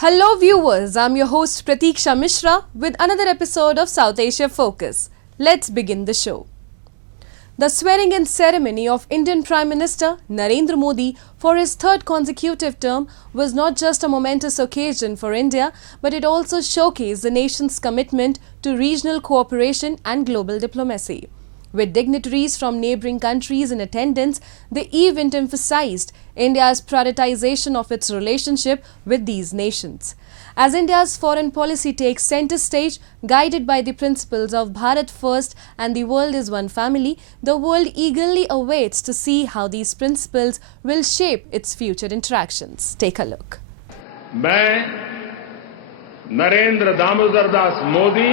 Hello viewers, I'm your host Pratiksha Mishra with another episode of South Asia Focus. Let's begin the show. The swearing-in ceremony of Indian Prime Minister Narendra Modi for his third consecutive term was not just a momentous occasion for India, but it also showcased the nation's commitment to regional cooperation and global diplomacy. With dignitaries from neighbouring countries in attendance, the event emphasized India's prioritization of its relationship with these nations. As India's foreign policy takes centre stage, guided by the principles of Bharat First and the world is one family, the world eagerly awaits to see how these principles will shape its future interactions. Take a look. मैं नरेंद्र दामोदर दास मोदी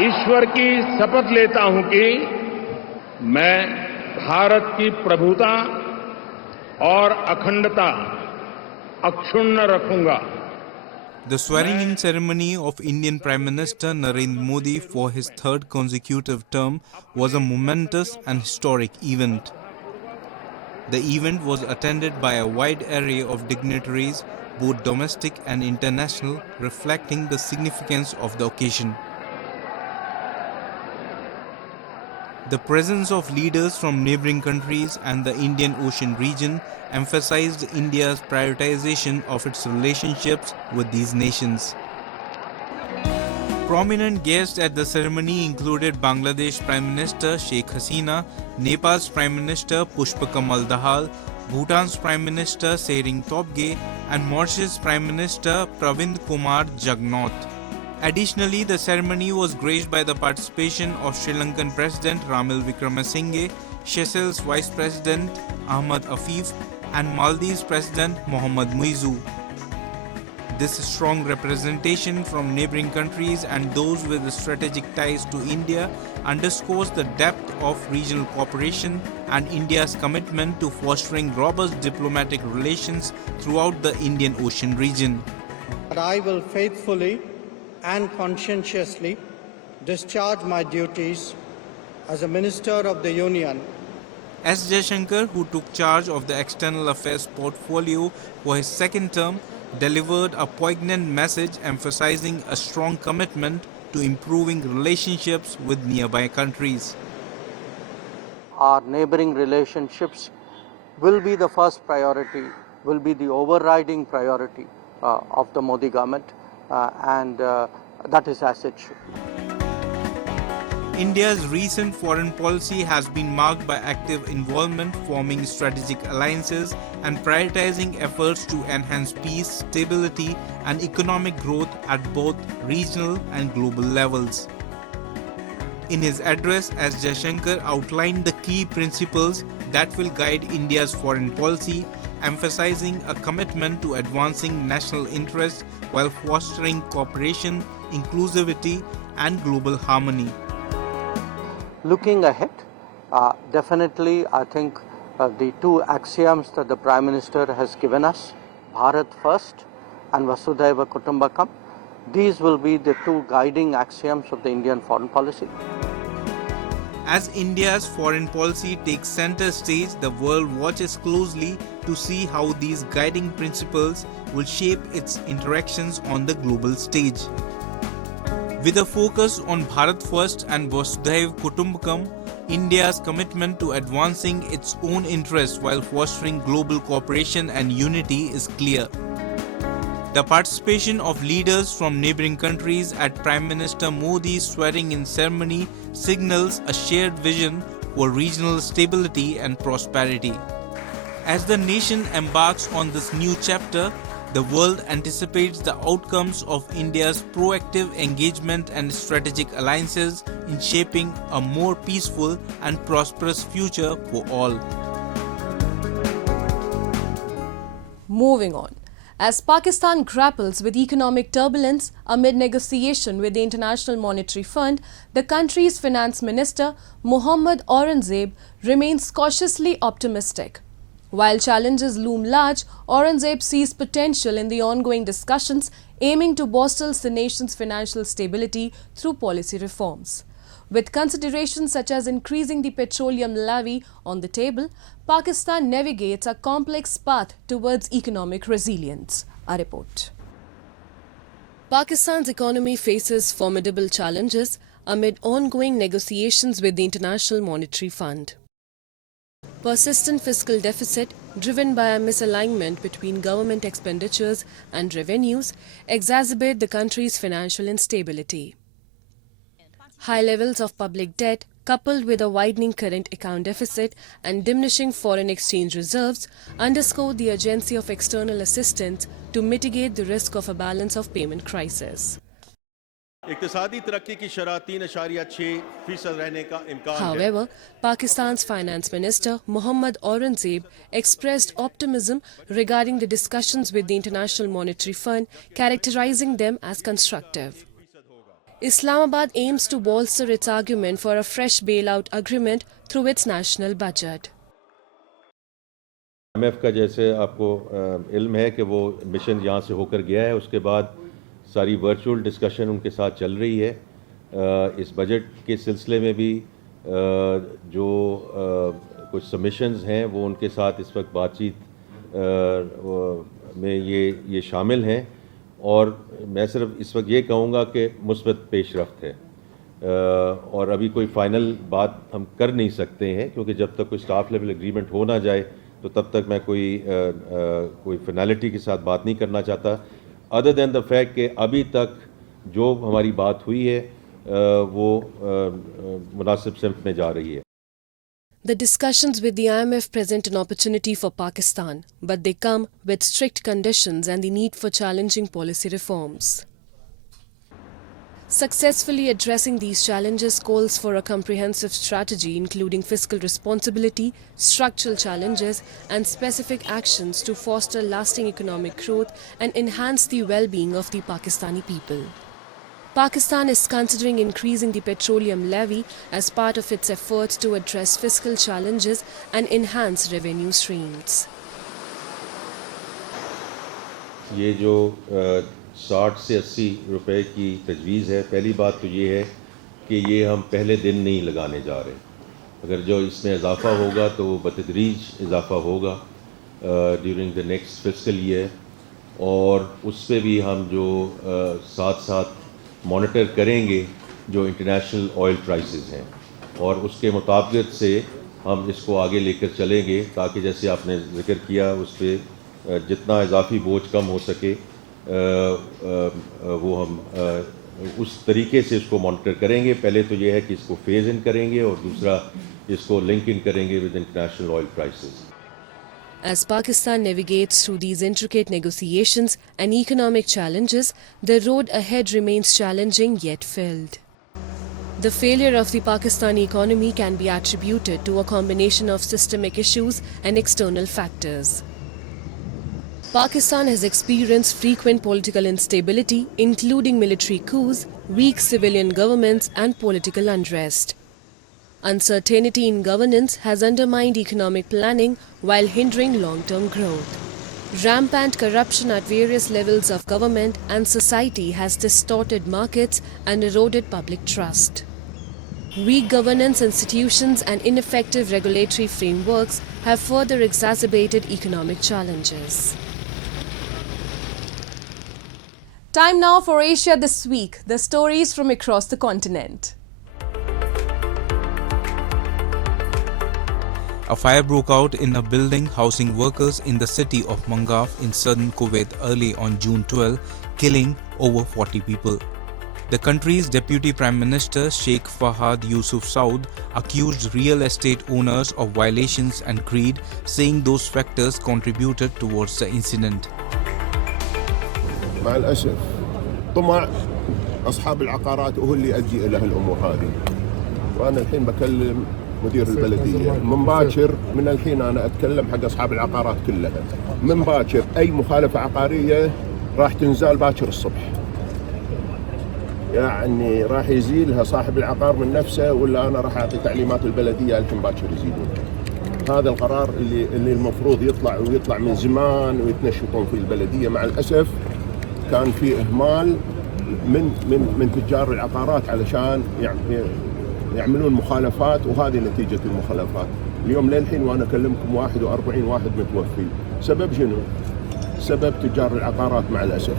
ईश्वर की शपथ लेता हूं कि मैं भारत की प्रभुता और अखंडता अक्षुण्ण रखूंगा. The swearing-in ceremony of Indian Prime Minister Narendra Modi for his third consecutive term was a momentous and historic event. The event was attended by a wide array of dignitaries, both domestic and international, reflecting the significance of the occasion. The presence of leaders from neighboring countries and the Indian Ocean region emphasized India's prioritization of its relationships with these nations. Prominent guests at the ceremony included Bangladesh Prime Minister Sheikh Hasina, Nepal's Prime Minister Pushpa Kamal Dahal, Bhutan's Prime Minister Sering Tobgay, and Mauritius Prime Minister Pravind Kumar Jagnauth. Additionally, the ceremony was graced by the participation of Sri Lankan President Ranil Wickremesinghe, Seychelles Vice President Ahmad Afif, and Maldives President Mohammad Muizzu. This strong representation from neighboring countries and those with strategic ties to India underscores the depth of regional cooperation and India's commitment to fostering robust diplomatic relations throughout the Indian Ocean region. I will faithfully and conscientiously discharge my duties as a Minister of the Union. S. Jaishankar, who took charge of the external affairs portfolio for his second term, delivered a poignant message emphasizing a strong commitment to improving relationships with nearby countries. Our neighboring relationships will be the first priority, will be the overriding priority of the Modi government. And that is as it should be. India's recent foreign policy has been marked by active involvement, forming strategic alliances, and prioritizing efforts to enhance peace, stability, and economic growth at both regional and global levels. In his address, S. Jaishankar outlined the key principles that will guide India's foreign policy, emphasizing a commitment to advancing national interests while fostering cooperation, inclusivity, and global harmony. Looking ahead, definitely I think the two axioms that the Prime Minister has given us, Bharat First and Vasudhaiva Kutumbakam, these will be the two guiding axioms of the Indian foreign policy. As India's foreign policy takes center stage, the world watches closely to see how these guiding principles will shape its interactions on the global stage. With a focus on Bharat First and Vasudhaiva Kutumbakam, India's commitment to advancing its own interests while fostering global cooperation and unity is clear. The participation of leaders from neighboring countries at Prime Minister Modi's swearing-in ceremony signals a shared vision for regional stability and prosperity. As the nation embarks on this new chapter, the world anticipates the outcomes of India's proactive engagement and strategic alliances in shaping a more peaceful and prosperous future for all. Moving on. As Pakistan grapples with economic turbulence amid negotiation with the International Monetary Fund, the country's finance minister, Mohammad Aurangzeb, remains cautiously optimistic. While challenges loom large, Aurangzeb sees potential in the ongoing discussions aiming to bolster the nation's financial stability through policy reforms. With considerations such as increasing the petroleum levy on the table, Pakistan navigates a complex path towards economic resilience. A report. Pakistan's economy faces formidable challenges amid ongoing negotiations with the International Monetary Fund. Persistent fiscal deficit, driven by a misalignment between government expenditures and revenues, exacerbate the country's financial instability. High levels of public debt, coupled with a widening current account deficit and diminishing foreign exchange reserves, underscore the urgency of external assistance to mitigate the risk of a balance of payment crisis. इक्तिसादी तरक्की की शरह 3.6% रहने का इम्कान है। However, Pakistan's Finance Minister Mohammad Aurangzeb expressed optimism regarding the discussions with the International Monetary Fund, characterizing them as constructive. Islamabad aims to bolster its argument for a fresh bailout agreement through its national budget. IMF का जैसे आपको इल्म है कि वो mission यहाँ से होकर गया है, उसके बाद सारी वर्चुअल डिस्कशन उनके साथ चल रही है। इस बजट के सिलसिले में भी जो कुछ सबमिशंस हैं वो उनके साथ इस वक्त बातचीत में ये शामिल हैं, और मैं सिर्फ इस वक्त ये कहूँगा कि मुस्बत पेशरफ्त है, और अभी कोई फ़ाइनल बात हम कर नहीं सकते हैं, क्योंकि जब तक कोई स्टाफ लेवल एग्रीमेंट हो ना जाए तो तब तक मैं कोई फिनैलिटी के साथ बात नहीं करना चाहता, अदर दैन द फैक्ट कि अभी तक जो हमारी बात हुई है वो मुनासिब सिमत में जा रही है। The discussions with the IMF present an opportunity for Pakistan, but they come with strict conditions and the need for challenging policy reforms. Successfully addressing these challenges calls for a comprehensive strategy including fiscal responsibility, structural challenges, and specific actions to foster lasting economic growth and enhance the well-being of the Pakistani people. Pakistan is considering increasing the petroleum levy as part of its efforts to address fiscal challenges and enhance revenue streams. ये जो 60 से 80 रुपए की तजवीज़ है, पहली बात तो ये है कि ये हम पहले दिन नहीं लगाने जा रहे। अगर जो इसमें इजाफ़ा होगा तो वो बतदरीज इजाफ़ा होगा during the next fiscal year, और उस पर भी हम जो साथ साथ मॉनिटर करेंगे जो इंटरनेशनल ऑयल प्राइसेस हैं, और उसके मुताबिक से हम इसको आगे लेकर चलेंगे, ताकि जैसे आपने जिक्र किया उस पर जितना इजाफी बोझ कम हो सके वो हम उस तरीके से इसको मॉनिटर करेंगे। पहले तो ये है कि इसको फेज़ इन करेंगे, और दूसरा इसको लिंक इन करेंगे with international oil prices. As Pakistan navigates through these intricate negotiations and economic challenges, the road ahead remains challenging yet filled. The failure of the Pakistani economy can be attributed to a combination of systemic issues and external factors. Pakistan has experienced frequent political instability, including military coups, weak civilian governments, and political unrest. Uncertainty in governance has undermined economic planning while hindering long-term growth. Rampant corruption at various levels of government and society has distorted markets and eroded public trust. Weak governance institutions and ineffective regulatory frameworks have further exacerbated economic challenges. Time now for Asia This Week, the stories from across the continent. A fire broke out in a building housing workers in the city of Mangaf in southern Kuwait early on June 12, killing over 40 people. The country's Deputy Prime Minister Sheikh Fahad Yusuf Saud accused real estate owners of violations and greed, saying those factors contributed towards the incident. مع الأسف طمع أصحاب العقارات هو اللي يؤدي إلى هالأمور هذه، وأنا الحين بكلم مدير البلدية من باكر، من الحين أنا أتكلم حق أصحاب العقارات كلها، من باكر أي مخالفة عقارية راح تنزال باكر الصبح، يعني راح يزيلها صاحب العقار من نفسه، ولا أنا راح أعطي تعليمات البلدية الحين باكر يزيلون. هذا القرار اللي المفروض يطلع من زمان ويتنشطون في البلدية. مع الأسف كان في إهمال من تجار العقارات علشان يعملون مخالفات، وهذه نتيجة المخالفات. اليوم للحين وأنا أكلمكم 41 واحد متوفي. سبب شنو؟ سبب تجار العقارات مع الأسف.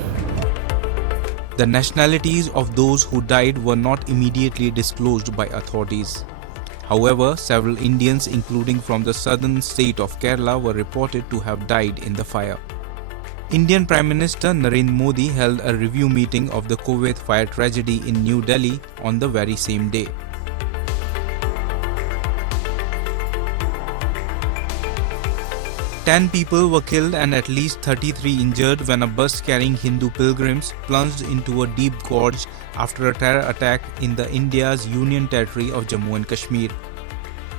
The nationalities of those who died were not immediately disclosed by authorities. However, several Indians, including from the southern state of Kerala, were reported to have died in the fire. Indian Prime Minister Narendra Modi held a review meeting of the Kuwait fire tragedy in New Delhi on the very same day. Ten people were killed and at least 33 injured when a bus carrying Hindu pilgrims plunged into a deep gorge after a terror attack in the India's Union Territory of Jammu and Kashmir.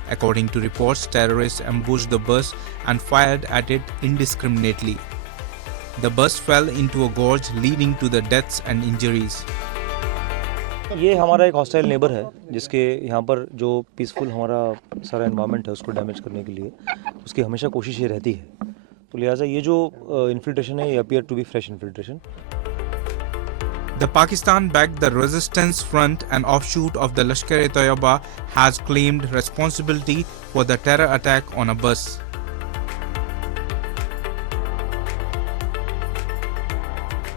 According to reports, terrorists ambushed the bus and fired at it indiscriminately. The bus fell into a gorge, leading to the deaths and injuries. ये हमारा एक hostile neighbour है जिसके यहाँ पर जो peaceful हमारा सारा एनवायरनमेंट है उसको डैमेज करने के लिए उसकी हमेशा कोशिश ये रहती है, तो लिहाजा ये जो इन्फिल्ट्रेशन है ये appear to be fresh infiltration. The Pakistan-backed the Resistance Front, an offshoot of the Lashkar-e-Toiba, has claimed responsibility for the terror attack on a bus.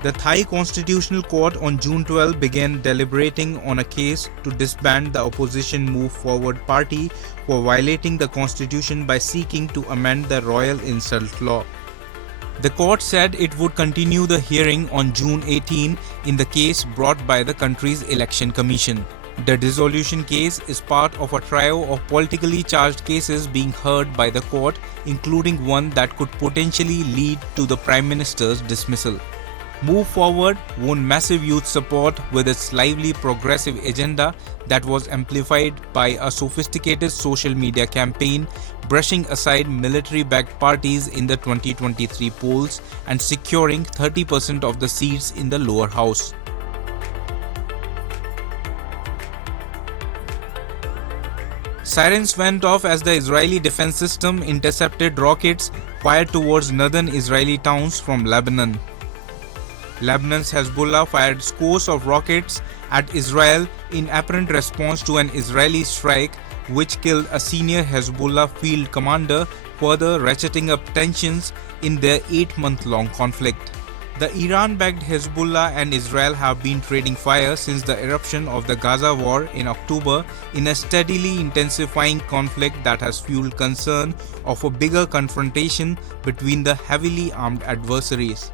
The Thai Constitutional Court on June 12 began deliberating on a case to disband the opposition Move Forward party for violating the constitution by seeking to amend the Royal Insult Law. The court said it would continue the hearing on June 18 in the case brought by the country's election commission. The dissolution case is part of a trio of politically charged cases being heard by the court, including one that could potentially lead to the Prime Minister's dismissal. Move Forward won massive youth support with its lively progressive agenda that was amplified by a sophisticated social media campaign, brushing aside military-backed parties in the 2023 polls and securing 30% of the seats in the lower house. Sirens went off as the Israeli defense system intercepted rockets fired towards northern Israeli towns from Lebanon. Lebanon's Hezbollah fired scores of rockets at Israel in apparent response to an Israeli strike which killed a senior Hezbollah field commander, further ratcheting up tensions in their 8-month-long conflict. The Iran-backed Hezbollah and Israel have been trading fire since the eruption of the Gaza war in October, in a steadily intensifying conflict that has fueled concern of a bigger confrontation between the heavily armed adversaries.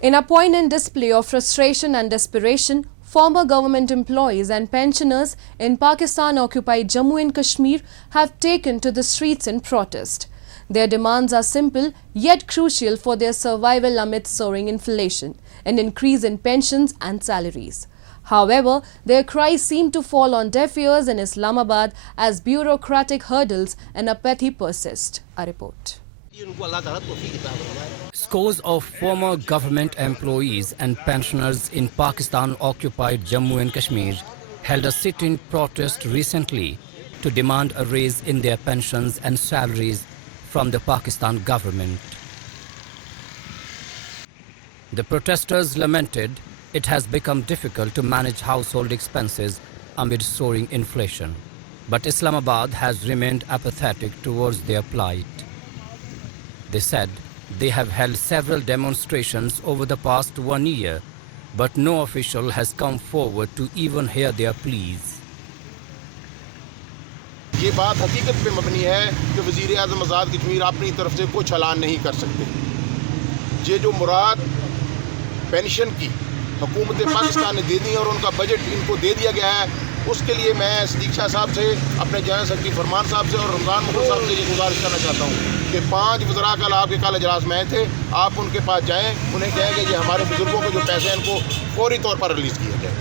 In a poignant display of frustration and desperation, former government employees and pensioners in Pakistan-occupied Jammu and Kashmir have taken to the streets in protest. Their demands are simple yet crucial for their survival amid soaring inflation, an increase in pensions and salaries. However, their cries seem to fall on deaf ears in Islamabad as bureaucratic hurdles and apathy persist. A report. Scores of former government employees and pensioners in Pakistan-occupied Jammu and Kashmir held a sit-in protest recently to demand a raise in their pensions and salaries from the Pakistan government. The protesters lamented it has become difficult to manage household expenses amid soaring inflation, but Islamabad has remained apathetic towards their plight. They said they have held several demonstrations over the past 1 year, but no official has come forward to even hear their pleas. ये बात हकीकत पे मबनी है कि वज़ीर आज़म आज़ाद कश्मीर अपनी तरफ से कुछ ऐलान नहीं कर सकते. ये जो मुराद पेंशन की हुकूमत पाकिस्तान ने दे दी और उनका बजट इनको दे दिया गया है, उसके लिए मैं सदीक शाह साहब से, अपने जनरल सेक्रेटरी फरमान साहब से और रमज़ान मुगल साहब से ये गुजारिश करना चाहता हूँ कि 5 वज़रा कल आपके कल इजलास में आए थे, आप उनके पास जाएँ, उन्हें कहें कि ये हमारे बुज़ुर्गों के जो पैसे हैं इनको फौरी तौर पर रिलीज़ किया जाए.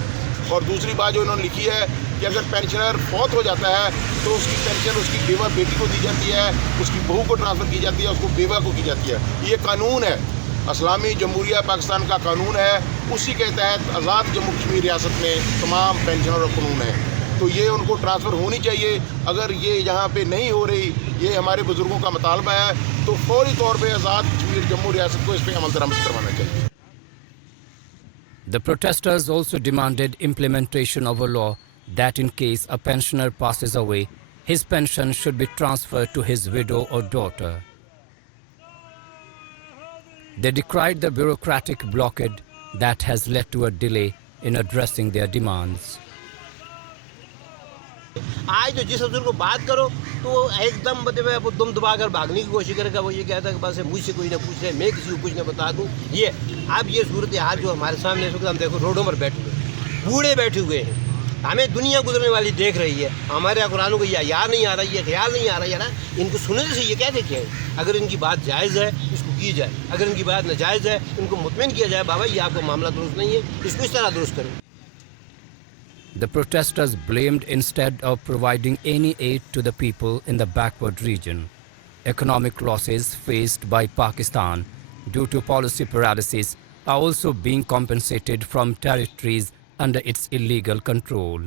और दूसरी बात जो इन्होंने लिखी है कि अगर पेंशनर फौत हो जाता है तो उसकी पेंशन उसकी बेवा बेटी को दी जाती है, उसकी बहू को ट्रांसफ़र की जाती है, उसको बेवा को की जाती है. ये कानून है, इस्लामी जमहूरिया पाकिस्तान का कानून है, उसी के तहत आज़ाद जम्मू कश्मीर रियासत में तमाम पेंशनर और कानून है, तो ये उनको ट्रांसफ़र होनी चाहिए. अगर ये यहाँ पे नहीं हो रही, ये हमारे बुज़ुर्गों का मुतालबा है, तो फौरी तौर पर आज़ाद कश्मीर जम्मू रियासत को इस पर अमल दरामद करवाना चाहिए. The protesters also demanded implementation of a law that in case a pensioner passes away, his pension should be transferred to his widow or daughter. They decried the bureaucratic blockade that has led to a delay in addressing their demands. आज जो जिस अफसर को बात करो तो वो एकदम मतलब वो दम दबाकर भागने की कोशिश करेगा। वो ये कहता है कि बस मुझसे कोई ना पूछ रहे, मैं किसी को कुछ ना बता दूं। ये अब ये सूरत हाल जो हमारे सामने इस वक्त हम देखो, रोडों पर बैठे हुए बूढ़े बैठे हुए हैं, हमें दुनिया गुजरने वाली देख रही है। हमारे अकुरानों को यह याद नहीं आ रहा, ये ख्याल नहीं आ रहा यार इनको सुनने से ये क्या देखें। अगर इनकी बात जायज़ है इसको की जाए, अगर इनकी बात नाजायज़ है इनको मुतमिन किया जाए, बाबा ये आपका मामला दुरुस्त नहीं है, इसको इस तरह दुरुस्त करें। The protesters blamed, instead of providing any aid to the people in the backward region, economic losses faced by Pakistan due to policy paralysis are also being compensated from territories under its illegal control.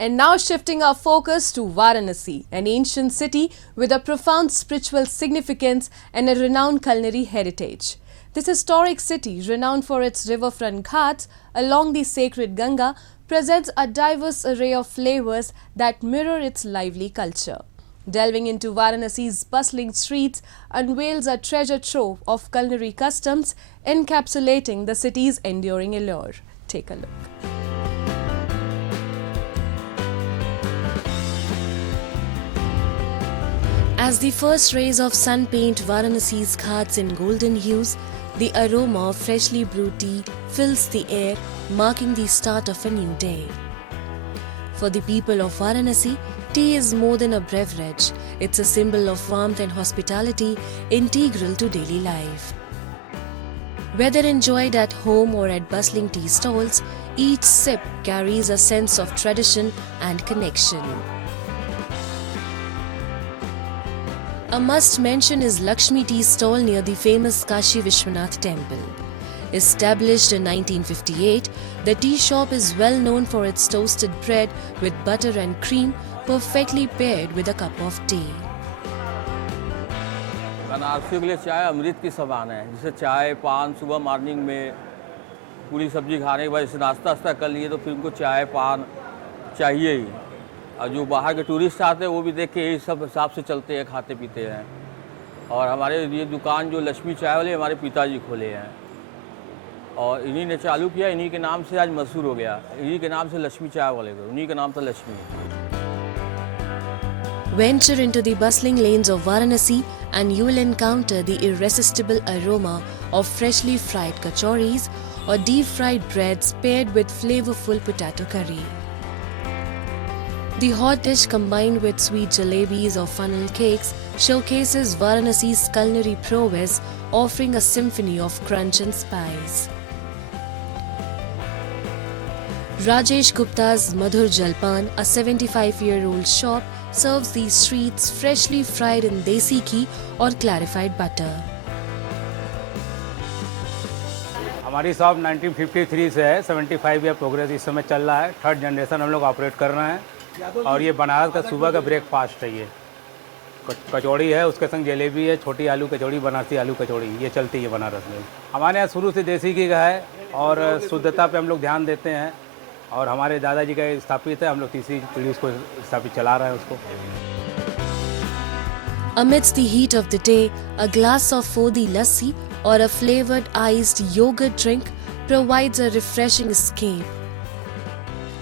And now shifting our focus to Varanasi, an ancient city with a profound spiritual significance and a renowned culinary heritage. This historic city, renowned for its riverfront ghats along the sacred Ganga, presents a diverse array of flavors that mirror its lively culture. Delving into Varanasi's bustling streets unveils a treasure trove of culinary customs encapsulating the city's enduring allure. Take a look. As the first rays of sun paint Varanasi's ghats in golden hues, the aroma of freshly brewed tea fills the air, marking the start of a new day. For the people of Varanasi, tea is more than a beverage. It's a symbol of warmth and hospitality, integral to daily life. Whether enjoyed at home or at bustling tea stalls, each sip carries a sense of tradition and connection. A must-mention is Lakshmi Tea Stall near the famous Kashi Vishwanath Temple. Established in 1958, the tea shop is well known for its toasted bread with butter and cream, perfectly paired with a cup of tea. बनारसियों के लिए चाय अमृत की समान है। जैसे चाय पान सुबह मॉर्निंग में पूरी सब्जी खाने के बाद जैसे नाश्ता वास्ता कर लिए तो फिर उनको चाय पान चाहिए ही। और जो बाहर के टूरिस्ट आते हैं वो भी देख के यही सब हिसाब से चलते हैं, खाते पीते हैं। और हमारे ये दुकान जो लक्ष्मी चाय वाले हमारे पिताजी खोले हैं और इन्हीं ने चालू किया, इन्हीं के नाम से आज मशहूर हो गया। इन्हीं के नाम से लक्ष्मी चाय वाले को, उन्हीं का नाम था Lakshmi. Venture into the bustling lanes of Varanasi and you will encounter the irresistible aroma of freshly fried kachoris or deep-fried breads paired with flavorful potato curry. The hot dish combined with sweet jalebis or funnel cakes showcases Varanasi's culinary prowess, offering a symphony of crunch and spice. Rajesh Gupta's Madhur Jalpan, a 75-year-old shop, serves these sweets freshly fried in desi ghee or clarified butter. हमारी shop 1953 से है, 75 year progress इस समय चल रहा है। Third generation हम लोग ऑपरेट कर रहे हैं और ये बनारस का सुबह का ब्रेकफास्ट है। ये कचौड़ी है, उसके संग जलेबी है, छोटी आलू कचौड़ी, बनारसी आलू कचौड़ी, ये चलती है बनारस में। हमारे यहाँ शुरू से देसी घी का है और शुद्धता पे हम लोग ध्यान देते हैं और हमारे दादाजी का स्थापित है, हम लोग तीसरी पीढ़ी उसको स्थापित चला रहे हैं उसको। Amidst the heat of the day, a glass of fodi lassi or a flavored iced yogurt drink provides a refreshing escape.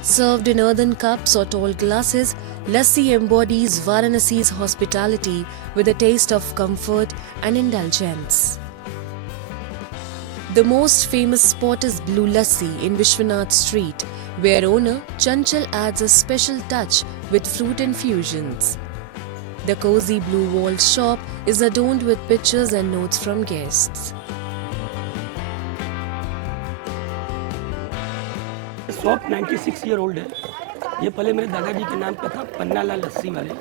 Served in earthen cups or tall glasses, lassi embodies Varanasi's hospitality with a taste of comfort and indulgence. The most famous spot is Blue Lassi in Vishwanath Street, where owner Chanchal adds a special touch with fruit infusions. The cozy blue walled shop is adorned with pictures and notes from guests. Shop 96 year old है। ये पहले मेरे दादाजी के नाम पे था, पन्ना लाल लस्सी वाले,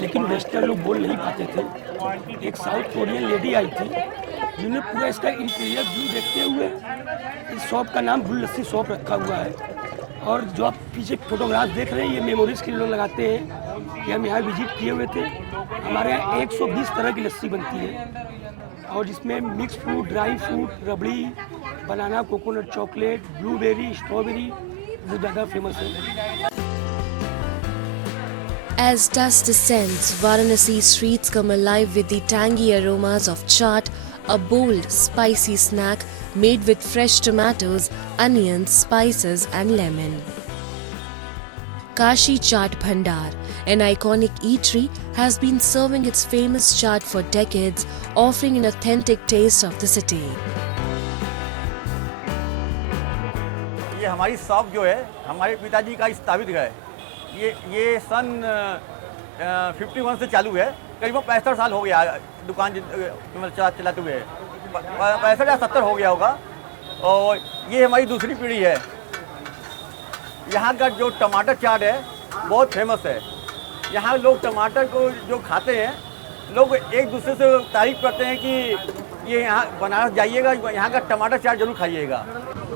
लेकिन वेस्टर्न लोग बोल नहीं पाते थे। एक साउथ कोरियन लेडी आई थी जिन्होंने पूरा इसका इंटीरियर व्यू देखते हुए इस शॉप का नाम ब्लू लस्सी शॉप रखा हुआ है। और जो आप पीछे फोटोग्राफ देख रहे हैं ये मेमोरीज के लिए लोग लगाते हैं कि हम यहाँ विजिट किए हुए थे। हमारे यहाँ 120 तरह की लस्सी बनती है और जिसमें मिक्स फ्रूट, ड्राई फ्रूट, रबड़ी, बनाना, कोकोनट, चॉकलेट, ब्लूबेरी, स्ट्रॉबेरी ज़्यादा फेमस है। As dusk descends, Varanasi streets come alive with the tangy aromas of chaat, a bold, spicy snack made with fresh tomatoes, onions, spices and lemon. Kashi Chaat Bhandar, an iconic eatery, has been serving its famous chaat for decades, offering an authentic taste of the city. ये हमारी shop जो है हमारे पिताजी का स्थापित है। ये सन 51 से चालू है, करीबन 65 साल हो गया दुकान चलाते हुए, 65 या 70 हो गया होगा। और ये हमारी दूसरी पीढ़ी है। यहाँ का जो टमाटर चाट है बहुत फेमस है। यहाँ लोग टमाटर को जो खाते हैं, लोग एक दूसरे से तारीफ करते हैं कि ये यहाँ बनारस जाइएगा, यहाँ का टमाटर चाट जरूर खाइएगा।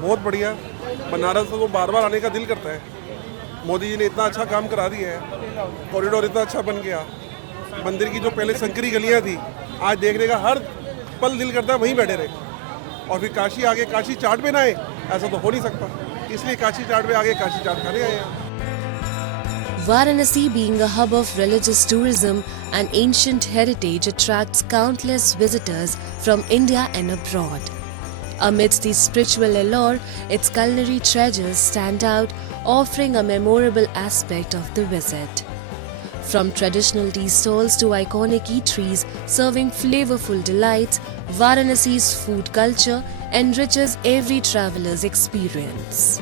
बहुत बढ़िया, बनारस को बार बार आने का दिल करता है। मोदी जी ने इतना अच्छा काम करा दिया है, कॉरिडोर इतना अच्छा बन गया, मंदिर की जो पहले संकरी गलियां थी आज देखने का हर पल दिल करता है वहीं बैठे रहे। और फिर काशी आगे काशी चाट पे ना आए, ऐसा तो हो नहीं सकता, इसलिए काशी चाट पे आगे काशी चाट खाने आए हैं। Varanasi, being a hub of religious tourism and ancient heritage, attracts countless visitors from India and abroad. Amidst the spiritual allure, its culinary treasures stand out, offering a memorable aspect of the visit. From traditional tea stalls to iconic eateries serving flavorful delights, Varanasi's food culture enriches every traveler's experience.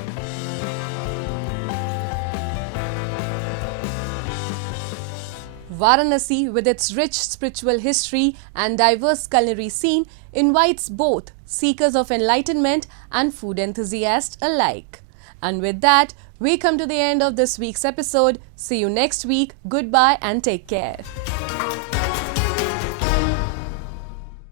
Varanasi, with its rich spiritual history and diverse culinary scene, invites both seekers of enlightenment and food enthusiasts alike. And with that, we come to the end of this week's episode. See you next week. Goodbye and take care.